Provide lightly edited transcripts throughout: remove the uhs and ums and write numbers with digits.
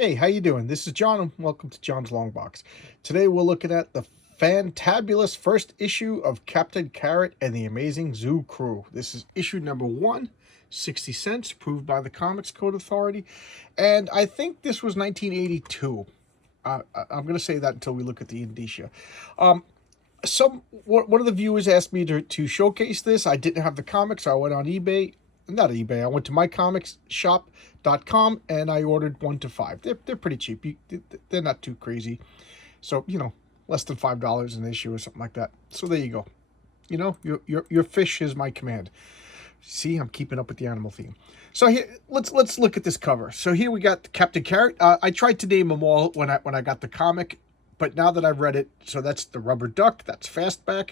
Hey, how you doing? This is John, and welcome to John's Long Box. Today we're looking at the fantabulous first issue of Captain Carrot and the Amazing Zoo Crew. This is issue number 1, 60 cents, approved by the Comics Code Authority, and I think this was 1982. I'm going to say that until we look at the indicia. One of the viewers asked me to showcase this. I didn't have the comics, so I went on eBay. Not eBay. I went to mycomicsshop.com and I ordered 1 to 5. They're pretty cheap. They're not too crazy. So, less than $5 an issue or something like that. So there you go. Your fish is my command. See, I'm keeping up with the animal theme. So here, let's look at this cover. So here we got Captain Carrot. I tried to name them all when I got the comic, but now that I've read it, so that's the Rubber Duck, that's Fastback,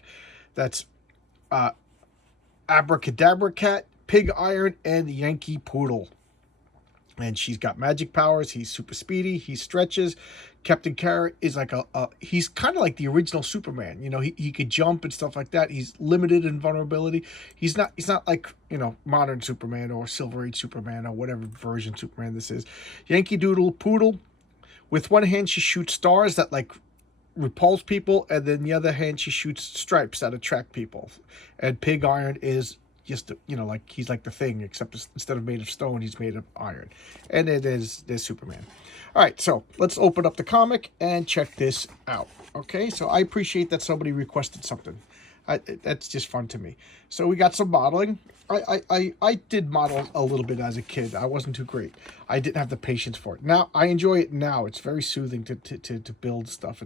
that's Abracadabra Cat, Pig Iron, and Yankee Poodle. And she's got magic powers. He's super speedy. He stretches. Captain Carrot is like he's kind of like the original Superman. He could jump and stuff like that. He's limited in vulnerability. He's not like, modern Superman or Silver Age Superman or whatever version Superman this is. Yankee Doodle Poodle, with one hand she shoots stars that like repulse people, and then the other hand she shoots stripes that attract people. And Pig Iron is just, like he's like the Thing, except instead of made of stone, he's made of iron. And there's Superman. All right, so let's open up the comic and check this out. Okay, so I appreciate that somebody requested something. That's just fun to me. So we got some modeling. I did model a little bit as a kid. I wasn't too great. I didn't have the patience for it. Now I enjoy it now. It's very soothing to build stuff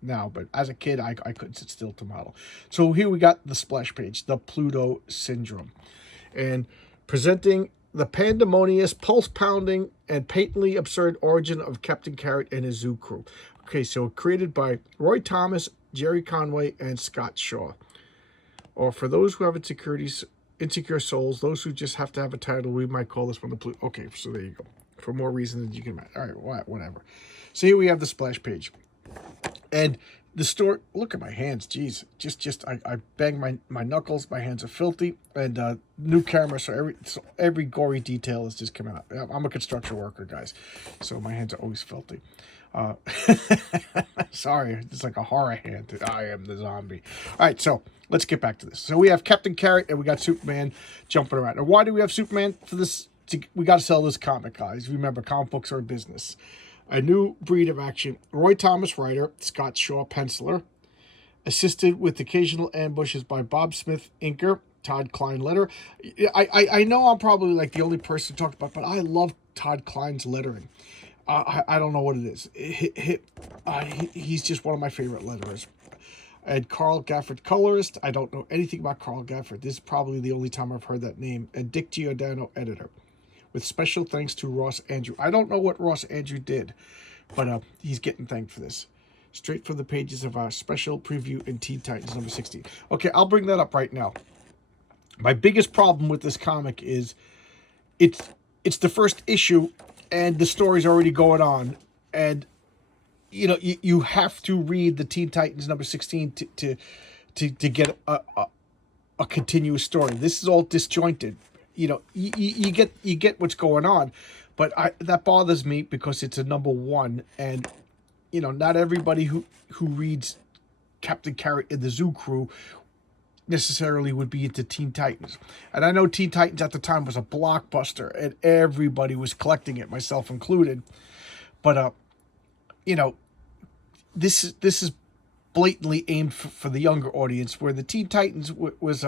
now. But as a kid, I couldn't sit still to model. So here we got the splash page, the Pluto Syndrome, and presenting the pandemonious, pulse-pounding, and patently absurd origin of Captain Carrot and his zoo crew. Okay, so created by Roy Thomas, Jerry Conway, and Scott Shaw. Or for those who have insecure souls, those who just have to have a title, we might call this one the Pluto. Okay, so there you go. For more reasons than you can imagine. All right, whatever. So here we have the splash page. And the story, look at my hands, geez. I bang my knuckles, my hands are filthy, and new camera, so every gory detail is just coming out. I'm a construction worker, guys, so my hands are always filthy. Sorry, it's like a horror hand. I am the zombie. All right, so let's get back to this. So we have Captain Carrot and we got Superman jumping around. Now, why do we have Superman for this? We got to sell this comic, guys. Remember, comic books are a business. A new breed of action. Roy Thomas, writer. Scott Shaw, penciler. Assisted with occasional ambushes by Bob Smith, inker. Todd Klein, letter. I know I'm probably like the only person to talk about, but I love Todd Klein's lettering. I don't know what it is. He's just one of my favorite letterers. And Carl Gafford, colorist. I don't know anything about Carl Gafford. This is probably the only time I've heard that name. And Dick Giordano, editor. With special thanks to Ross Andrew. I don't know what Ross Andrew did, but he's getting thanked for this. Straight from the pages of our special preview in Teen Titans number 16. Okay, I'll bring that up right now. My biggest problem with this comic is it's the first issue and the story's already going on, and you have to read the Teen Titans number 16 to get a continuous story. This is all disjointed. You get what's going on, but that bothers me because it's a number 1, and not everybody who reads Captain Carrot and the Zoo Crew necessarily would be into Teen Titans. And I know Teen Titans at the time was a blockbuster and everybody was collecting it, myself included. But this is blatantly aimed for the younger audience, where the Teen Titans was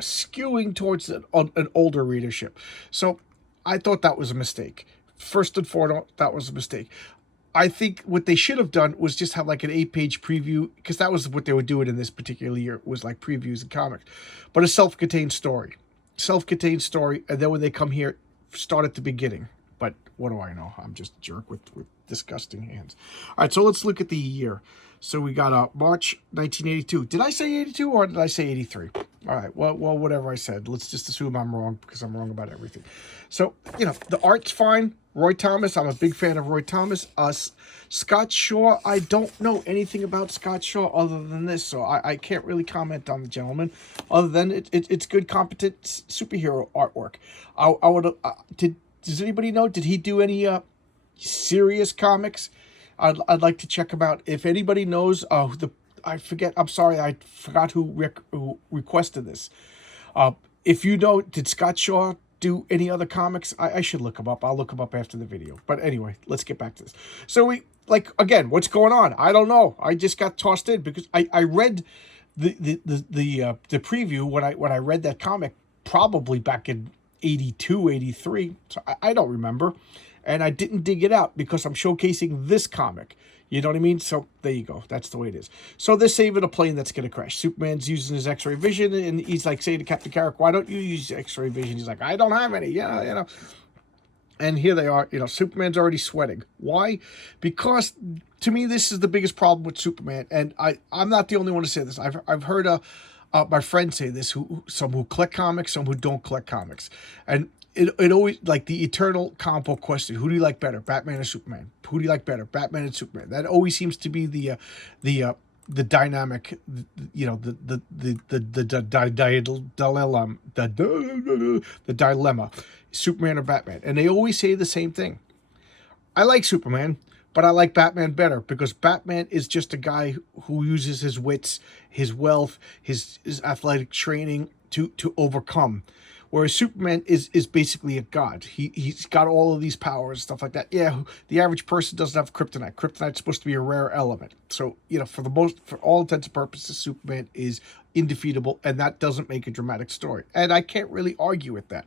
skewing towards an older readership. So I thought that was a mistake. First and foremost, that was a mistake. I think what they should have done was just have like an 8-page preview, because that was what they were doing in this particular year, was like previews and comics. But a self-contained story. And then when they come here, start at the beginning. But what do I know? I'm just a jerk with disgusting hands. All right, so let's look at the year. So we got March 1982. Did I say 82 or did I say 83? All right, well, whatever I said. Let's just assume I'm wrong, because I'm wrong about everything. So, the art's fine. Roy Thomas, I'm a big fan of Roy Thomas. Scott Shaw, I don't know anything about Scott Shaw other than this, so I can't really comment on the gentleman, other than it's good, competent superhero artwork. Does anybody know, did he do any serious comics, I'd like to check them out. If anybody knows I forget. I'm sorry, I forgot who requested this. Uh, if you know, did Scott Shaw do any other comics? I should look him up. I'll look him up after the video. But anyway, let's get back to this. So again, what's going on? I don't know. I just got tossed in because I read the preview when I read that comic probably back in 82, 83. So I don't remember. And I didn't dig it out because I'm showcasing this comic. You know what I mean? So there you go. That's the way it is. So they're saving a plane that's going to crash. Superman's using his X-ray vision, and he's like saying to Captain Carrick, "Why don't you use X-ray vision?" He's like, "I don't have any." You know. And here they are. Superman's already sweating. Why? Because to me, this is the biggest problem with Superman. And I'm not the only one to say this. I've heard my friends say this. Some who collect comics, some who don't collect comics, and it always, like the eternal comic book question: who do you like better, Batman or Superman? Who do you like better, Batman and Superman? That always seems to be the dynamic, the dilemma, Superman or Batman. And they always say the same thing. I like Superman, but I like Batman better because Batman is just a guy who uses his wits, his wealth, his athletic training to overcome. Whereas Superman is basically a god. He's got all of these powers, stuff like that. Yeah, the average person doesn't have kryptonite. Kryptonite's supposed to be a rare element. So, for all intents and purposes, Superman is indefeatable, and that doesn't make a dramatic story. And I can't really argue with that.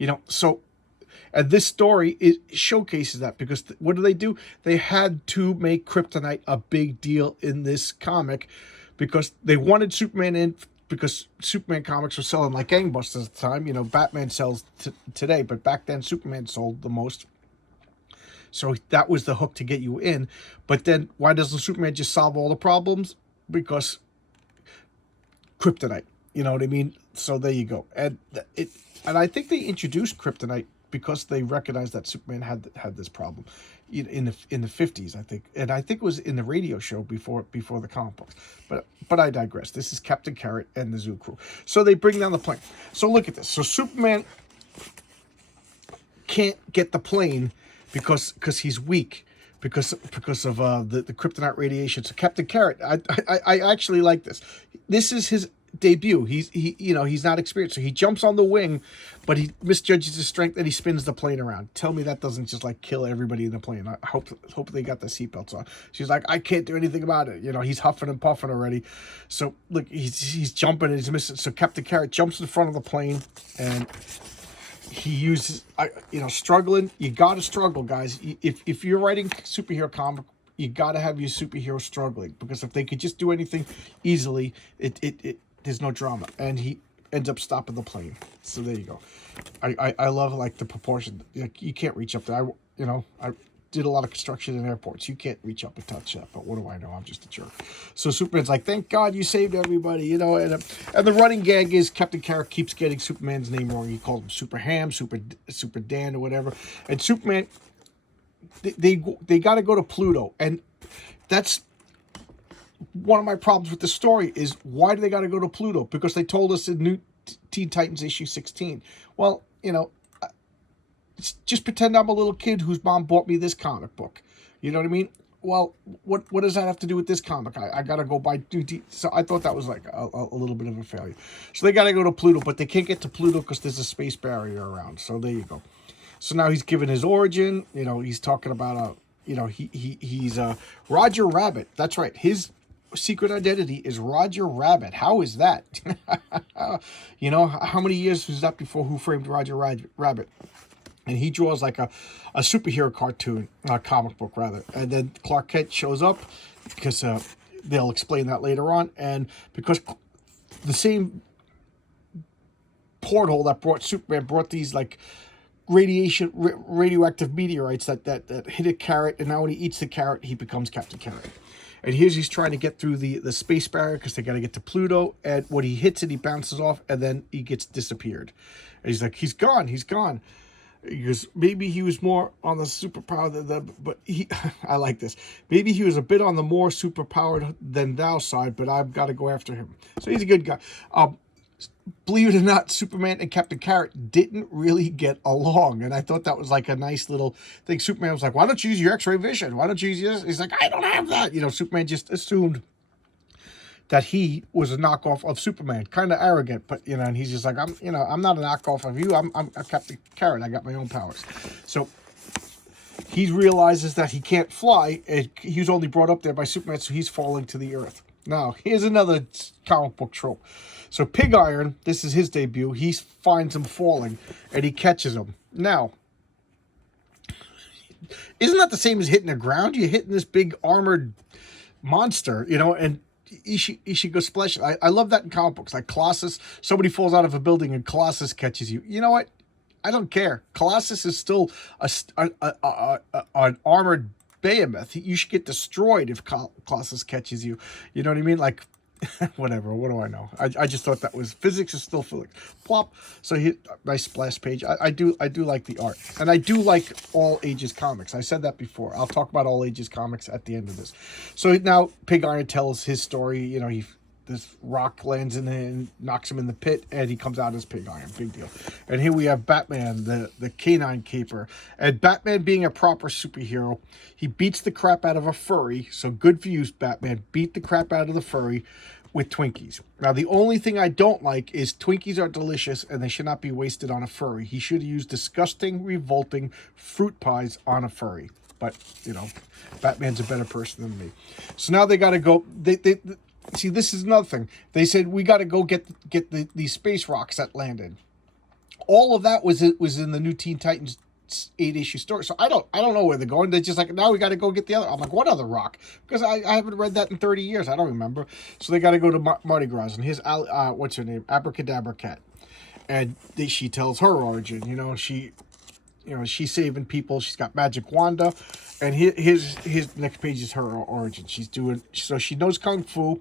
And this story showcases that because what do? They had to make kryptonite a big deal in this comic because they wanted Superman in, because Superman comics were selling like gangbusters at the time. Batman sells today, but back then Superman sold the most. So that was the hook to get you in. But then why doesn't Superman just solve all the problems? Because kryptonite, you know what I mean? So there you go. And I think they introduced kryptonite because they recognized that Superman had this problem in the 50s, I think. And I think it was in the radio show before the comic books. But I digress. This is Captain Carrot and the Zoo Crew. So they bring down the plane. So look at this. So Superman can't get the plane because he's weak because of the kryptonite radiation. So Captain Carrot, I actually like this. This is his debut. He's not experienced, so he jumps on the wing, but he misjudges his strength and he spins the plane around. Tell me that doesn't just like kill everybody in the plane. I hope they got the seatbelts on. She's like, I can't do anything about it. He's huffing and puffing already. So look, he's jumping and he's missing. So Captain Carrot jumps in front of the plane and he uses struggling. You gotta struggle, guys. If you're writing superhero comic, you gotta have your superhero struggling, because if they could just do anything easily, it there's no drama, and he ends up stopping the plane. So there you go. I love like the proportion. Like, you can't reach up there. I did a lot of construction in airports. You can't reach up and touch that. But what do I know? I'm just a jerk. So Superman's like, thank God you saved everybody. And the running gag is Captain Carrot keeps getting Superman's name wrong. He called him Super Ham, Super Dan, or whatever. And Superman, they got to go to Pluto, and that's one of my problems with the story. Is why do they got to go to Pluto? Because they told us in New Teen Titans issue 16. Well, just pretend I'm a little kid whose mom bought me this comic book. You know what I mean? Well, what does that have to do with this comic? I got to go buy New Teen. So I thought that was like a little bit of a failure. So they got to go to Pluto, but they can't get to Pluto because there's a space barrier around. So there you go. So now he's given his origin. He's talking about he's Roger Rabbit. That's right. His secret identity is Roger Rabbit. How is that? How many years was that before Who Framed Roger Rabbit? And he draws like a superhero cartoon, comic book rather. And then Clark Kent shows up because they'll explain that later on. And because the same portal that brought Superman brought these like radioactive meteorites that hit a carrot, and now when he eats the carrot, he becomes Captain Carrot. And he's trying to get through the space barrier because they got to get to Pluto. And when he hits it, he bounces off, and then he gets disappeared. And he's like, he's gone. He goes, maybe he was more on the superpower but I like this. Maybe he was a bit on the more superpowered than thou side, but I've got to go after him. So he's a good guy. believe it or not, Superman and Captain Carrot didn't really get along. And I thought that was like a nice little thing. Superman was like, why don't you use your X-ray vision? Why don't you use yours? He's like, I don't have that. You know, Superman just assumed that he was a knockoff of Superman. Kind of arrogant, but, you know, and he's just like, I'm not a knockoff of you. I'm Captain Carrot. I got my own powers. So he realizes that he can't fly. And he was only brought up there by Superman, so he's falling to the earth. Now, here's another comic book trope. So Pig Iron, this is his debut. He finds him falling, and he catches him. Now, isn't that the same as hitting the ground? You're hitting this big armored monster, you know, and he should go splash. I love that in comic books. Like Colossus, somebody falls out of a building and Colossus catches you. You know what? I don't care. Colossus is still an armored behemoth. You should get destroyed if Colossus catches you. You know what I mean? Like, whatever. What do I know? I just thought that was physics is still physics. Plop. So here, nice splash page. I do like the art, and I do like all ages comics. I said that before. I'll talk about all ages comics at the end of this. So now Pig Iron tells his story. You know, this rock lands in and knocks him in the pit, and he comes out as Pig Iron. Big deal. And here we have Batman, the canine caper. And Batman, being a proper superhero, he beats the crap out of a furry. So good for you, Batman. Beat the crap out of the furry with Twinkies. Now, the only thing I don't like is Twinkies are delicious, and they should not be wasted on a furry. He should use disgusting, revolting fruit pies on a furry. But, you know, Batman's a better person than me. So now they got to go... See, this is another thing. They said, we got to go get these space rocks that landed. All of that was in the new Teen Titans 8-issue story. So I don't know where they're going. They're just like, now we got to go get the other. I'm like, what other rock? Because I haven't read that in 30 years. I don't remember. So they got to go to Mardi Gras. And here's, what's her name? Abracadabra Cat. And she tells her origin. You know, she's saving people. She's got Magic Wanda. And his next page is her origin. So she knows Kung Fu.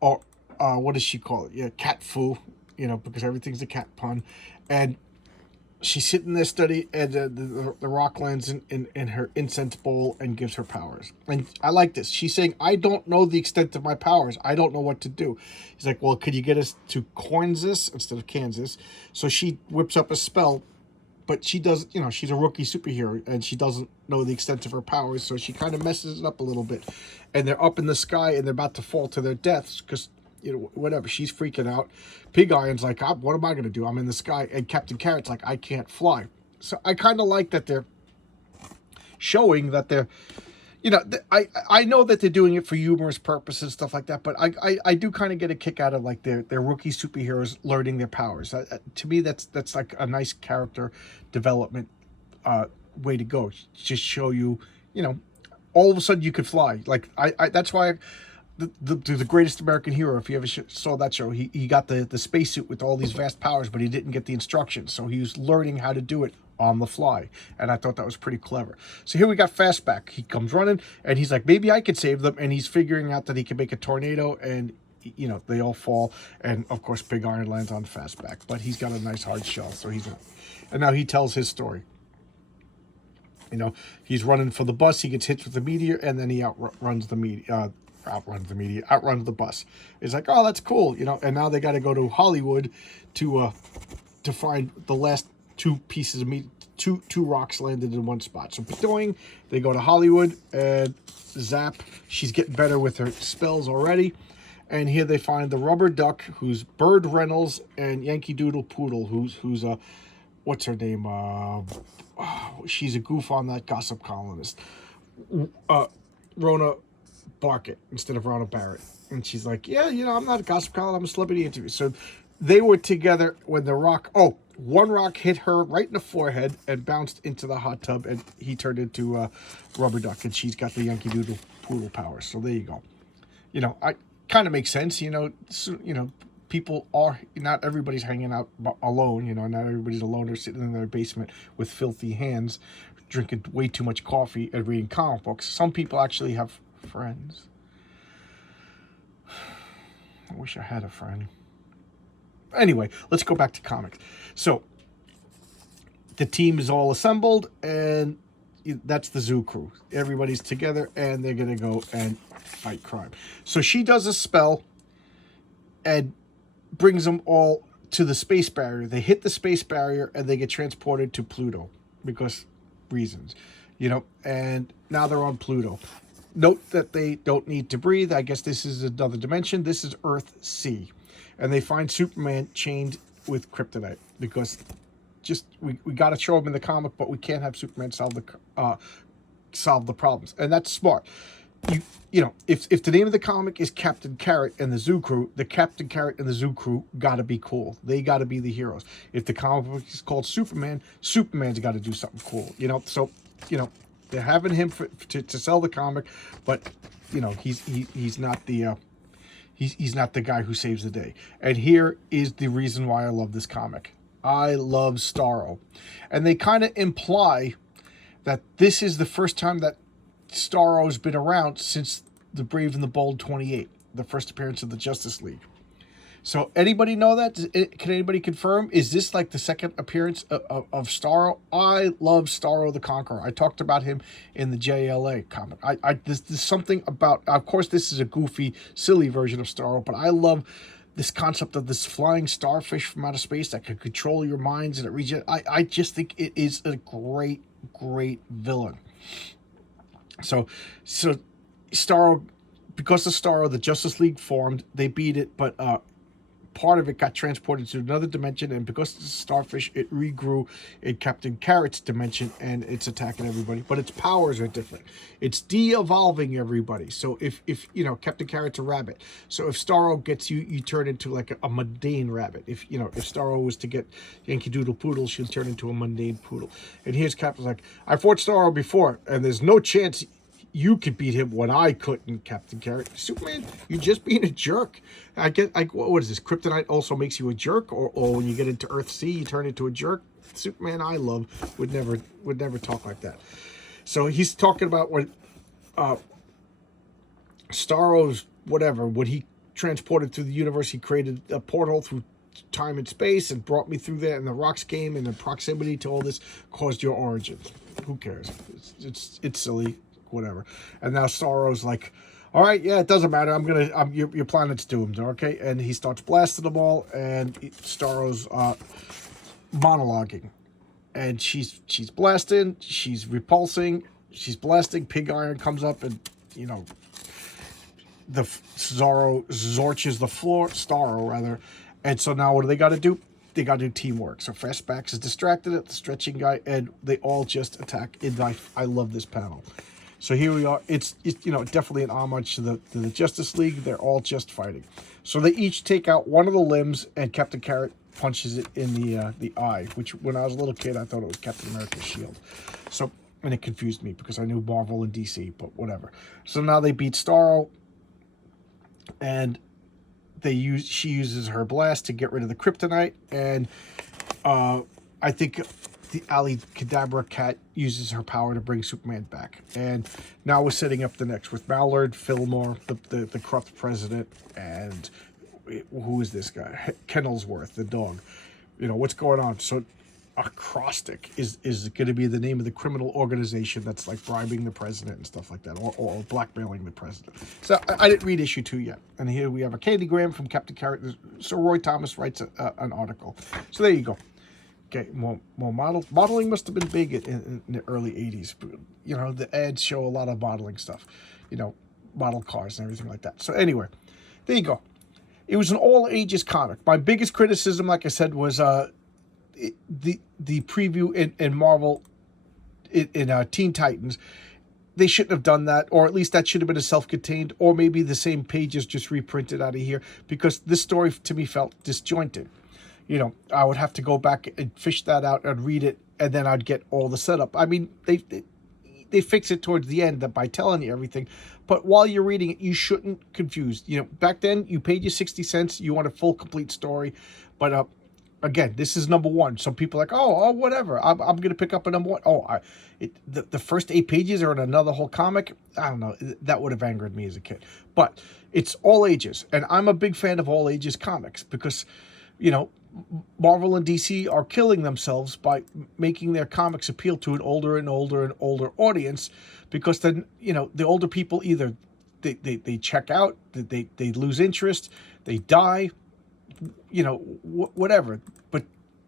Or what does she call it? Yeah, cat fu, you know, because everything's a cat pun. And she's sitting there studying, and the rock lands in her incense bowl and gives her powers. And I like this. She's saying, I don't know the extent of my powers. I don't know what to do. He's like, well, could you get us to Kansas instead of Kansas? So she whips up a spell, but she does, you know, she's a rookie superhero, and she doesn't know the extent of her powers, so she kind of messes it up a little bit. And they're up in the sky, and they're about to fall to their deaths, because, you know, whatever, she's freaking out. Pig Iron's like, what am I going to do? I'm in the sky. And Captain Carrot's like, I can't fly. So I kind of like that they're showing that they're, you know, I know that they're doing it for humorous purposes, stuff like that, but I do kind of get a kick out of, like, their rookie superheroes learning their powers. To me, that's like a nice character development way to go. Just show you, you know, all of a sudden you could fly. Like, that's why the Greatest American Hero, if you ever saw that show, he got the spacesuit with all these vast powers, but he didn't get the instructions, so he was learning how to do it on the fly, and I thought that was pretty clever. So here we got Fastback. He comes running, and he's like, maybe I could save them, and he's figuring out that he can make a tornado, and, you know, they all fall, and of course Pig Iron lands on Fastback, but he's got a nice hard shell, so and now he tells his story. You know, he's running for the bus, he gets hit with the meteor, and then he outruns the bus. It's like, oh, that's cool, you know. And now they got to go to Hollywood to find the last two pieces of meat. Two rocks landed in one spot. So they go to Hollywood, and zap, she's getting better with her spells already. And here they find the rubber duck, who's Bird Reynolds, and Yankee Doodle Poodle, who's what's her name? She's a goof on that gossip columnist. Rona Barkett instead of Rona Barrett. And she's like, yeah, you know, I'm not a gossip column, I'm a celebrity interview. So they were together when one rock hit her right in the forehead and bounced into the hot tub, and he turned into Rubber Duck, and she's got the Yankee Doodle Poodle powers. So there you go. You know, I kind of makes sense, you know, not everybody's hanging out alone, you know, not everybody's alone or sitting in their basement with filthy hands, drinking way too much coffee and reading comic books. Some people actually have friends. I wish I had a friend. Anyway, let's go back to comics. So, the team is all assembled, and that's the zoo crew. Everybody's together, and they're going to go and fight crime. So she does a spell, and brings them all to the space barrier. They hit the space barrier and they get transported to Pluto because reasons, and now they're on Pluto. Note that they don't need to breathe. I guess this is another dimension. This is Earth C. And they find Superman chained with kryptonite because we got to show him in the comic, but we can't have Superman solve the problems. And that's smart. If the name of the comic is Captain Carrot and the Zoo Crew, the Captain Carrot and the Zoo Crew got to be cool. They got to be the heroes. If the comic book is called Superman, Superman's got to do something cool. So they're having him to sell the comic, but he's not the he's not the guy who saves the day. And here is the reason why I love this comic. I love Starro, and they kind of imply that this is the first time that Starro's been around since the Brave and the Bold 28, the first appearance of the Justice League. So anybody know that? Can anybody confirm? Is this like the second appearance of Starro? I love Starro the Conqueror. I talked about him in the JLA comic. There's something about, of course, this is a goofy, silly version of Starro, but I love this concept of this flying starfish from outer space that can control your minds and it reads. I just think it is a great, great villain. So Starro, because of Starro, the Justice League formed. They beat it, but part of it got transported to another dimension, and because it's a starfish, it regrew in Captain Carrot's dimension, and it's attacking everybody. But its powers are different. It's de-evolving everybody. So if Captain Carrot's a rabbit, so if Starro gets you, you turn into like a mundane rabbit. If Starro was to get Yankee Doodle Poodle, she'll turn into a mundane poodle. And here's Captain's like, I fought Starro before, and there's no chance you could beat him when I couldn't, Captain Carrot. Superman, you're just being a jerk. What is this? Kryptonite also makes you a jerk, or when you get into Earth C, you turn into a jerk. Superman, I love, would never talk like that. So he's talking about when Starro's when he transported through the universe, he created a portal through time and space and brought me through there, and the rocks came, and the proximity to all this caused your origins. Who cares? It's silly. Whatever. And now Starro's like, all right, yeah, it doesn't matter. Your planet's doomed, okay? And he starts blasting them all, and Starro's monologuing, and she's blasting, she's repulsing, she's blasting. Pig Iron comes up, and the Starro zorches the floor, Starro rather, and so now what do they got to do? They got to do teamwork. So Fastbacks is distracted at the stretching guy, and they all just attack. I love this panel. So here we are. It's definitely an homage to the Justice League. They're all just fighting. So they each take out one of the limbs, and Captain Carrot punches it in the eye, which when I was a little kid, I thought it was Captain America's shield. So, and it confused me because I knew Marvel and DC, but whatever. So now they beat Starro, and she uses her blast to get rid of the kryptonite, and I think the Ali Kadabra cat uses her power to bring Superman back. And now we're setting up the next with Mallard, Fillmore, the corrupt president, and who is this guy? Kennelsworth, the dog. What's going on? So Acrostic is going to be the name of the criminal organization that's like bribing the president and stuff like that, or blackmailing the president. So I didn't read issue 2 yet. And here we have a candygram from Captain Carrot. So Roy Thomas writes an article. So there you go. Okay, more modeling must have been big in the early 80s. The ads show a lot of modeling stuff, model cars and everything like that. So anyway, there you go. It was an all ages comic. My biggest criticism, like I said, was the preview in Marvel in Teen Titans. They shouldn't have done that, or at least that should have been a self-contained, or maybe the same pages just reprinted out of here, because this story to me felt disjointed. I would have to go back and fish that out and read it, and then I'd get all the setup. I mean, they fix it towards the end by telling you everything, but while you're reading it, you shouldn't confuse. Back then, you paid your 60 cents, you want a full, complete story, but again, this is number one. Some people are like, oh, whatever. I'm going to pick up a number one. The first 8 pages are in another whole comic. I don't know. That would have angered me as a kid. But it's all ages, and I'm a big fan of all ages comics because, Marvel and DC are killing themselves by making their comics appeal to an older and older and older audience, because then, the older people either they check out, they lose interest, they die, you know, whatever. But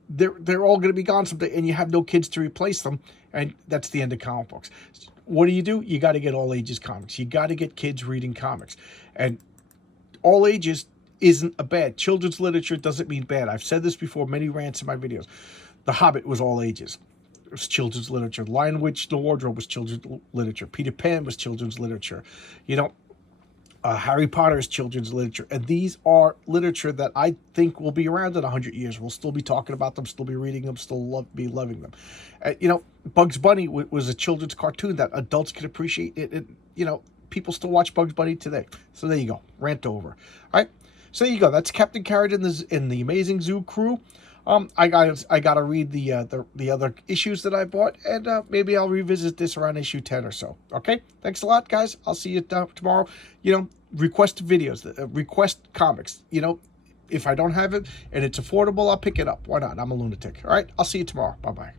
they're all going to be gone someday, and you have no kids to replace them, and that's the end of comic books. What do? You got to get all ages comics. You got to get kids reading comics, and all ages isn't a bad. Children's literature doesn't mean bad. I've said this before, many rants in my videos. The Hobbit was all ages. It was children's literature. Lion, Witch, the Wardrobe was children's literature. Peter Pan was children's literature. You know, Harry Potter is children's literature. And these are literature that I think will be around in 100 years. We'll still be talking about them, still be reading them, still be loving them. You know, Bugs Bunny was a children's cartoon that adults could appreciate. You know, people still watch Bugs Bunny today. So there you go. Rant over. All right. So there you go. That's Captain Carrot in the Amazing Zoo Crew. I gotta read the other issues that I bought, and maybe I'll revisit this around issue 10 or so. Okay, thanks a lot, guys. I'll see you tomorrow. You know, request videos, request comics. You know, if I don't have it and it's affordable, I'll pick it up. Why not? I'm a lunatic. All right, I'll see you tomorrow. Bye bye.